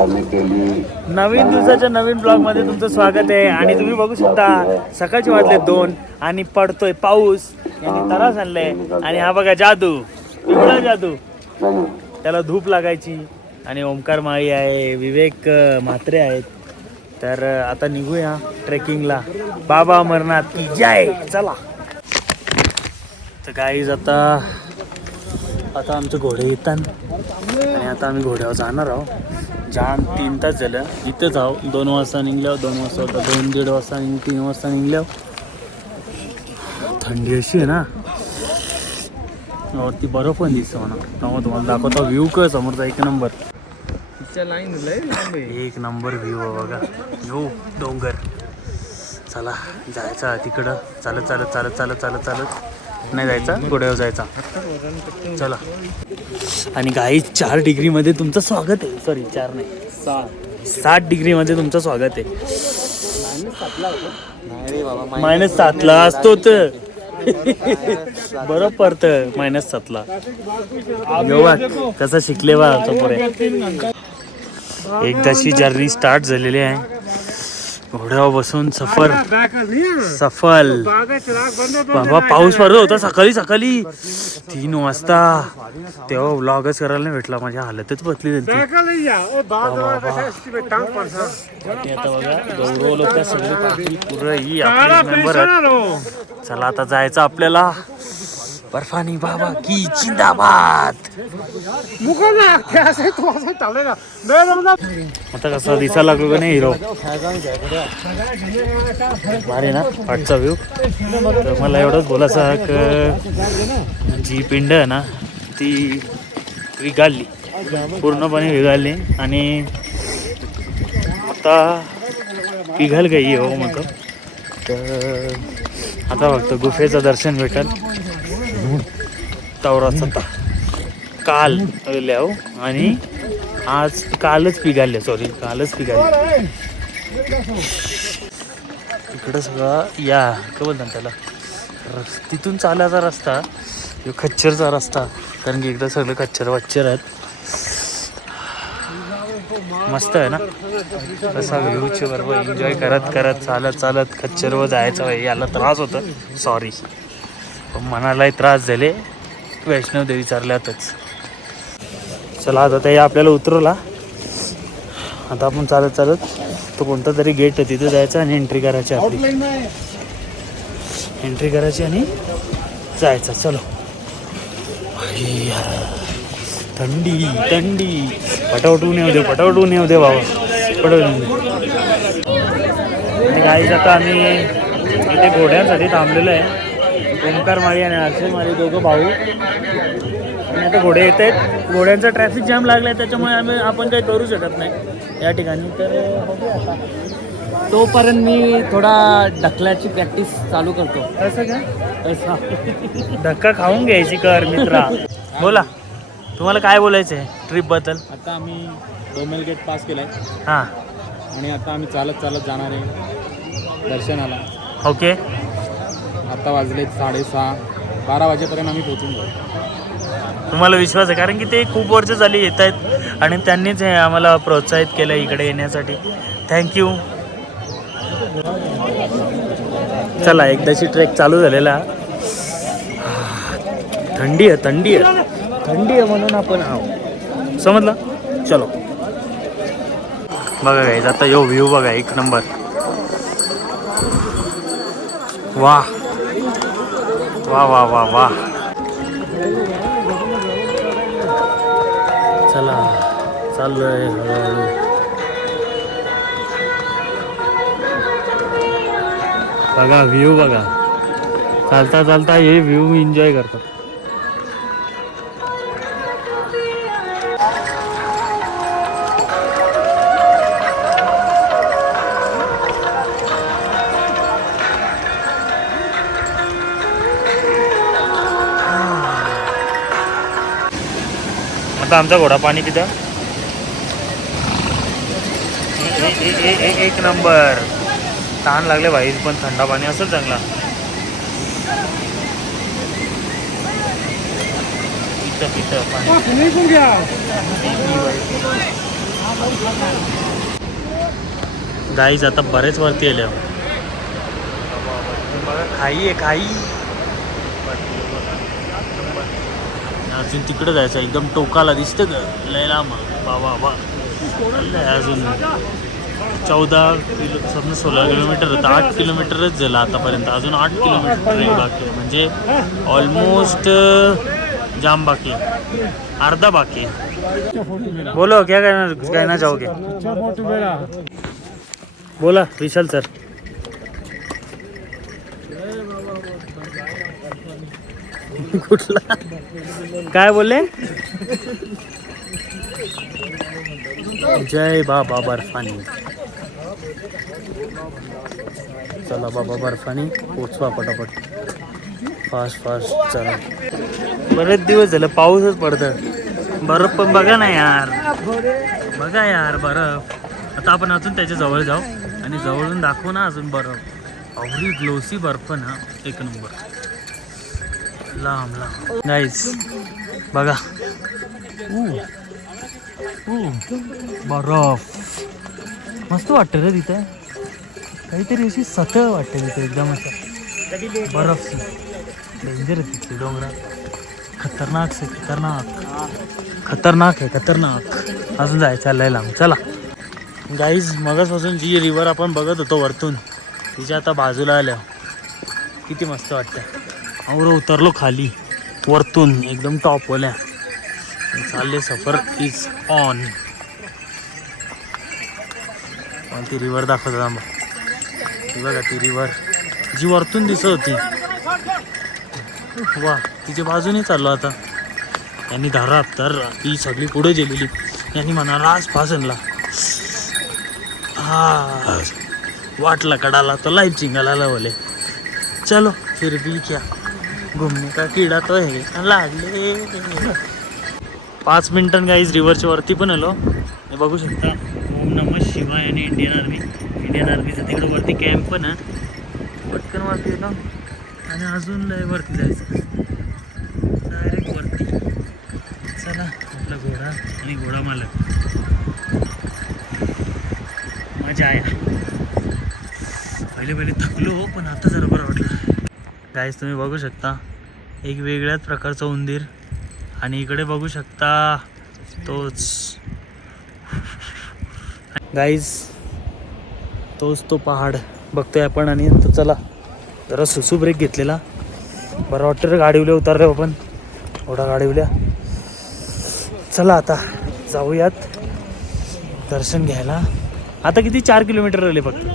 नवीन दिवसाच्या नवीन ब्लॉग मध्ये तुमचं स्वागत आहे. आणि तुम्ही बघू शकता सकाळचे वाजले 2 आणि पडतोय पाऊस. यांनी तरास आणलाय. आणि हा बघा जादू, पिवळा जादू, त्याला धूप लागायची. आणि ओमकार माळी आहे, विवेक म्हात्रे आहेत. तर आता निघूया ट्रेकिंगला. बाबा अमरनाथ की जय. चला तर गाईज आता आमचे घोडे येतात आणि आता आम्ही घोड्यावर जाणार आहोत. जाम 3 तास झालं इथंच आहो. 2 वाजता निघल्यावर 2 वाजता होता, 2-1.5 वाजता 3 वाजता निघल्यावर. थंडी अशी आहे ना, ती बरं पण दिसतं म्हणा. तेव्हा तुम्हाला दाखवतो व्ह्यू कर समोरचा. एक नंबर व्ह्यू बघा. यो डोंगर. चला जायचं तिकडं. चालत चालत चालत चालत चालत चालत नाही जायचा, घोड्यावर जायचा. चला. आणि गाई 4 डिग्रीमध्ये तुमचं स्वागत आहे. सॉरी 4 नाही 7 डिग्रीमध्ये तुमचं स्वागत आहे. -7ला असतो तर बरं पडतं. -7ला बघ कसं शिकले बा पुढे. एकदाची जर्नी स्टार्ट झालेली आहे. घोड्यावर बसून सफल. बाबा पाऊस पडत होता सकाळी 3 वाजता. तेव्हा व्लॉगच करायला नाही भेटला. माझ्या हालतच बसली होती. आता बघा गौरव लोक सगळे पुरं ही आपली मेंबर. चला आता जायचं आपल्याला. बर्फानी बाबा की जिंदाबाद. आता कसं दिसायला लागलो का नाही हिरो. भारी ना पाठचा व्ह्यू. तर मला एवढंच बोलायचं की जी पिंड आहे ना ती विगाळली, पूर्णपणे विगाळली. आणि आता पिघल गई हो मतलब. तर आता फक्त गुफेचं दर्शन भेटेल. तवराचा काल लिहाव आणि आज कालच पिघाले. इकडं सगळं या काय बोलतात त्याला, तिथून चालायचा रस्ता, खच्चरचा रस्ता. कारण की इकडं सगळं खच्चर आहेत. मस्त आहे ना. कसा व्ह्यूचे बरोबर एन्जॉय करत चालत खच्चरवर जायचं. याला त्रास होतं, सॉरी, पण मनालाही त्रास झाले वैष्णवदेवी चालल्यातच. चला आता ते आपल्याला उतरवला. आता आपण चालत तो कोणता तरी गेट आहे तिथे जायचं आणि एंट्री करायची. आणि जायचं. चलो. थंडी पटावटून येऊ दे बाबा, पटवून. गाईज आता आम्ही इथे घोड्यांसाठी थांबलेलो आहे. ओमकार माळी आणि आरसे माळी दोघं भाऊ. आणि आता घोडे येत आहेत. घोड्यांचा ट्रॅफिक जाम लागला आहे, त्याच्यामुळे आपण काही करू शकत नाही या ठिकाणी. तर तोपर्यंत मी थोडा ढकलाची प्रॅक्टिस चालू करतो. कसं काय? धक्का खाऊन घ्यायची कर मित्रा. बोला, तुम्हाला काय बोलायचं आहे ट्रिपबद्दल? आता आम्ही डोमेल गेट पास केलं आहे. हां. आणि आता आम्ही चालत जाणार आहे दर्शनाला. ओके. आता वाजले 6:30, 12 वाजेपर्यंत आम्ही पोहोचून जाऊ. तुम्हाला विश्वास आहे? कारण की ते खूप वर्ष झाली येत आहेत आणि त्यांनीच हे आम्हाला प्रोत्साहित केलं इकडे येण्यासाठी. थँक्यू. चला एकदाची ट्रेक चालू झालेला. थंडी आहे म्हणून आपण आहो, समजलं. चलो. बघा गाईज आता यो व्ह्यू बघा, एक नंबर. वाह वाह वाह वाह वाह. चला चाललोय हळूहळू. बघा व्ह्यू बघा. चालता हे व्ह्यू एन्जॉय करतो. आता आमचा घोडा पाणी पितं. एक नंबर. तहान लागले भाई, पण थंडा पाणी असेल चांगला. पितं पाणी. गाईज आता बरेच वरती आले बघा, खाई आहे खाई. अजून तिकडे जायचं एकदम टोकाला दिसतं ग लय लांब बाबा बा. अजून 14 समजा 16 किलोमीटर होतं. 8 किलोमीटरच झालं आतापर्यंत. अजून 8 किलोमीटर ट्रेक बाकी आहे. म्हणजे ऑलमोस्ट जाम बाकी आहे. अर्धा बाकी आहे. बोलो क्या कहना चाहोगे? बोला विशाल सर. कुठला काय बोलले? जय बाबा बर्फानी. चला बाबा बर्फानी पोचवा पटापट. फास्ट फास्ट चला. बरेच दिवस झालं पाऊसच पडतं. बर्फ पण बघा ना यार. बघा यार बर्फ. आता आपण अजून त्याच्या जवळ जाऊ आणि जवळून दाखवू ना अजून बर्फ. अवरी ग्लोसी बर्फ ना एक नंबर. लांब लांब गाईस बघा. बर्फ मस्त वाटतं रे तिथे. काहीतरी अशी सतळ वाटते तिथे एकदम असं बर्फ. डेंजर आहे तिथे डोंगरात. खतरनाक से खतरनाक. खतरनाक आहे खतरनाक. अजून जायचं लय लांब. चला गाईज मगाचपासून जी रिव्हर आपण बघत होतो वरतून तिच्या आता बाजूला आल्या. किती मस्त वाटतं. और उतरलो खाली वरतून एकदम टॉप ओल्या. चालले सफर इज ऑन. मला ती रिव्हर दाखवत आंबा. ती बघा ती रिव्हर जी वरतून दिसत होती. वा तिच्या बाजूने चाललो आता. यांनी धारा तर ती सगळी पुढे गेलेली. यांनी म्हणाला आज फासनला हा वाटला कडाला तो लाईफ चिंगाला बोले. चलो फिर भी क्या घूमने का किडा तो है लागले. 5 मिनिटां गाईज रिव्हरच्या वरती पण आलो. हे बघू शकता ओम नमः शिवाय आणि इंडियन आर्मीचा तिकडे वरती कॅम्प पण आहे. पटकन वरती येतो आणि अजून लय वरती जायचं डायरेक्ट वरती. चला आपला घोडा आणि घोडा मालक. मजा आहे. पहिले थकलो हो पण आता जरा बरं वाटलं. गाईज तुम्ही बघू शकता एक वेगळ्याच प्रकारचा उंदीर. आणि इकडे बघू शकता तोच गाईज तोच तो पहाड बघतोय आपण. आणि तो चला जरा सुसू ब्रेक घेतलेला बरं वाटतं. गाडीवल्या उतरले आपण थोडा गाडीवल्या. चला आता जाऊयात दर्शन घ्यायला. आता किती 4 किलोमीटर राहिले फक्त.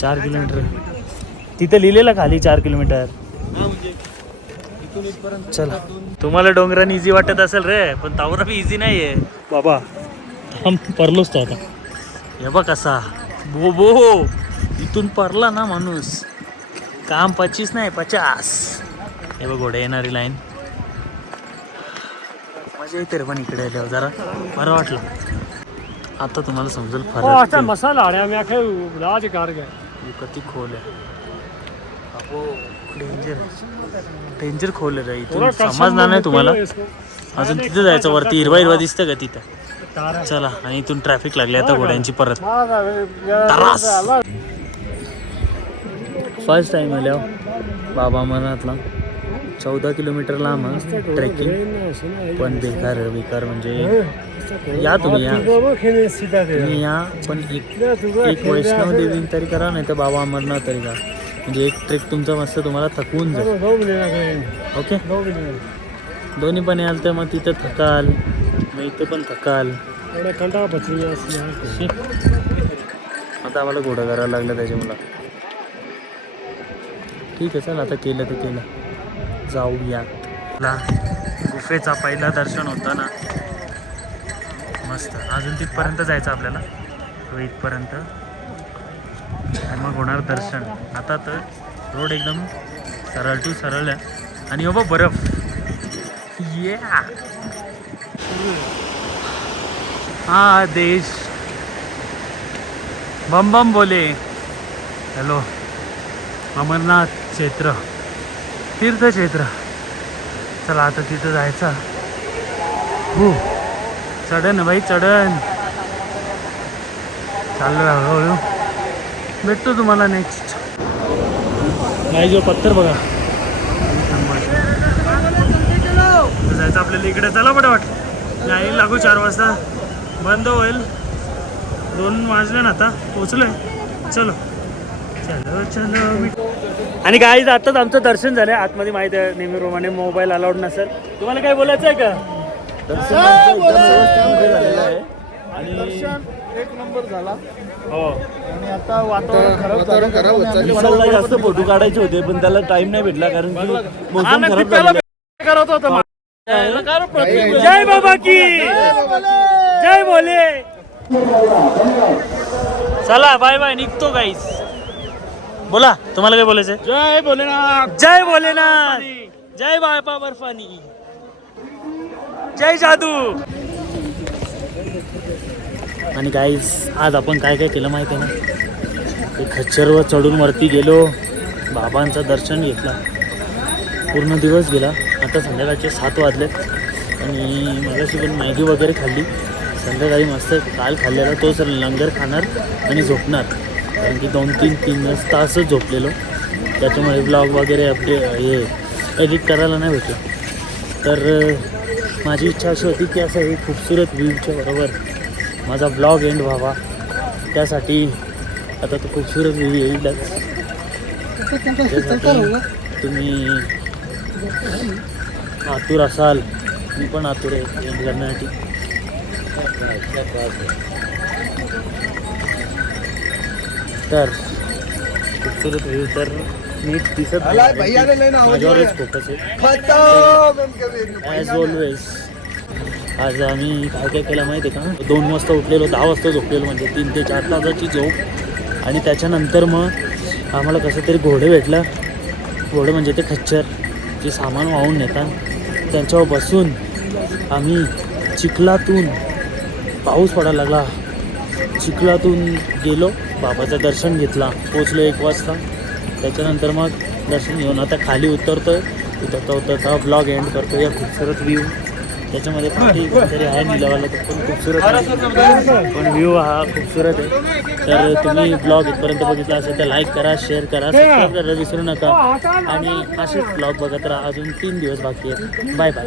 4 किलोमीटर तिथं लिहिलेलं खाली 4 किलोमीटर. चला तुम्हाला डोंगराने इझी वाटत असेल रे पण तावरा बी इझी नाही आहे बाबा. परलोच तो आता. हे बघ कसा बो बो इथून परला ना माणूस काम 25 नाही 50. हे बघ घोडे येणारी लाईन. मजा येते रे पण इकडे आल्यावर जरा बरं वाटलं. आता तुम्हाला समजेल फरक. मसाला राज कार गए. किती खोल आहे. अहो डेंजर खोल आहे रे. इथून समजणार नाही तुम्हाला. अजून तिथे जायचं वरती. हिरवा हिरवा दिसतं का तिथं. चला आणि इथून ट्रॅफिक लागली आता घोड्यांची परत. फर्स्ट टाइम आल्या बाबा अमरनाथला. 14 किलोमीटर लांब ट्रेकिंग पण बेकार म्हणजे या तुम्ही या पण एक वैष्णव देवी तरी करा नाही तर बाबा अमरनाथ तरी करा. म्हणजे एक ट्रेक तुमचा मस्त तुम्हाला थकवून जाईल. ओके दोन्ही पण याल तर मग तिथं थकाल मग इथं पण थकाल. आता आम्हाला घोडा करायला लागलं त्याच्या मला. ठीक आहे चल आता केलं तर केलं. जाऊया. गुफेचा पहिला दर्शन होता ना मस्त. अजून तिथपर्यंत जायचं आपल्याला तो इथपर्यंत आणि मग होणार दर्शन. आता तर रोड एकदम सरळ टू सरळ आहे. आणि बाबा बर्फ ये हा देश बम बम बोले. हॅलो अमरनाथ क्षेत्र तीर्थक्षेत्र. चला आता तिथं जायचं. चढण भाई चढण. 4 चाललोय हळूहळू. भेटतो तुम्हाला नेक्स्ट. नाही जो पत्थर बघा जायचं आपल्याला इकडे. चला पटापट नाही लागू 4 वाजता बंद होईल. 2 वाजले ना आता पोचलोय. चलो चलो चलो. आणि काय आताच आमचं दर्शन झालं. आतमध्ये माहिती आहे नेहमीप्रमाणे मोबाईल अलाउड नसेल. तुम्हाला काय बोलायचं आहे का? दर्शन एक नंबर झाला. हो आणि आता वातावरण खराब झालं. मला जास्त फोटो काढायचे होते पण त्याला टाइम नाही भेटला कारण की मौसम खराब झालेला. करत होतं. जय बाबा की जय बोले. चला बाय बाय निघतो गाईस. बोला तुम्हाला काय बोलायचंय? जय भोलेनाथ. जय भोलेनाथ. जय बाबा बर्फानी. जय जादू. आणि गाईस आज आपण काय काय केलं माहिती आहे ना? ते खच्चरवर चढून वरती गेलो. बाबांचं दर्शन घेतलं. पूर्ण दिवस गेला. आता संध्याकाळचे 7 वाजलेत आणि मगाशी पण मॅगी वगैरे खाल्ली. संध्याकाळी मस्त काल खाल्लेला तोच लंगर खाणार आणि झोपणार. कारण की 2-3 तासच झोपलेलो. त्याच्यामुळे ब्लॉग वगैरे हे एडिट करायला नाही भेटलं. तर माझी इच्छा अशी होती की असं हे खूपसूरत व्ह्यूच्या बरोबर माझा ब्लॉग एंड व्हावा. त्यासाठी आता तो खूपसूरत व्ह्यू येईलच. तुम्ही आतुर असाल. मी पण आतुर आहे एंड करण्यासाठी. तर खूपसूरत व्ह्यू तर नीट दिसत नाही. माझ्यावरच फोकस आहे ॲज ऑलवेज. आज आम्ही काय काय केलं माहिती आहे का? 2 वाजता उठलेलो, 10 वाजता झोपलेलो. म्हणजे 3 ते 4 तासाची झोप. आणि त्याच्यानंतर मग आम्हाला कसं तरी घोडे भेटलं. घोडे म्हणजे ते खच्चर जे सामान वाहून नेतात त्यांच्यावर बसून आम्ही चिखलातून, पाऊस पडायला लागला, चिखलातून गेलो. बाबाचं दर्शन घेतला. पोचलो 1 वाजता. त्याच्यानंतर मग दर्शन घेऊन आता खाली उतरता ब्लॉग एंड करतो. या खूपसूरत व्ह्यू त्याच्यामध्ये पाठी तरी आहे निलावाला तो पण खूपसूरत आहे. पण व्ह्यू हा खूपसूरत आहे. तर तुम्ही ब्लॉग इथपर्यंत बघितला असेल तर लाईक करा, शेअर करा, सबस्क्राईब करायला विसरू नका. आणि असेच ब्लॉग बघत राहा. अजून 3 दिवस बाकी आहेत. Bye bye.